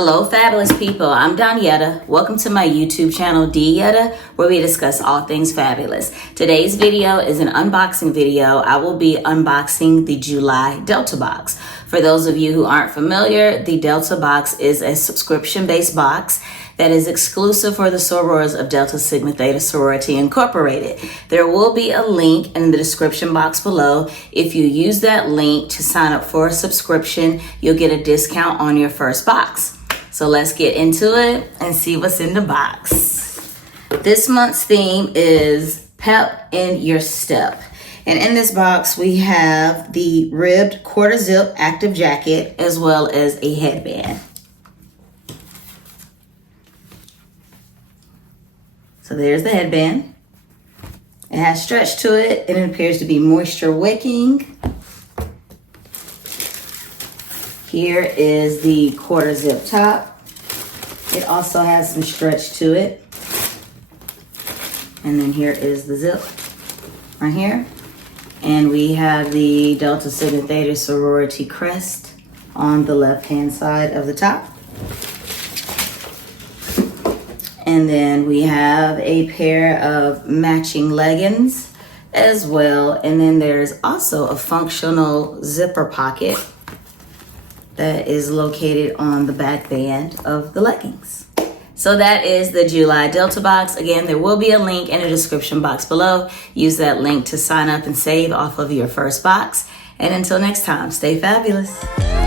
Hello, fabulous people. I'm Donyetta. Welcome to my YouTube channel, Dyetta, where we discuss all things fabulous. Today's video is an unboxing video. I will be unboxing the July Delta Box. For those of you who aren't familiar, the Delta Box is a subscription-based box that is exclusive for the sorors of Delta Sigma Theta Sorority Incorporated. There will be a link in the description box below. If you use that link to sign up for a subscription, you'll get a discount on your first box. So let's get into it and see what's in the box. This month's theme is Pep in Your Step. And in this box, we have the ribbed quarter zip active jacket as well as a headband. So there's the headband. It has stretch to it and it appears to be moisture wicking. Here is the quarter zip top. It also has some stretch to it. And then here is the zip right here. And we have the Delta Sigma Theta Sorority crest on the left-hand side of the top. And then we have a pair of matching leggings as well. And then there's also a functional zipper pocket that is located on the back band of the leggings. So that is the July Delta Box. Again, there will be a link in the description box below. Use that link to sign up and save off of your first box. And until next time, stay fabulous.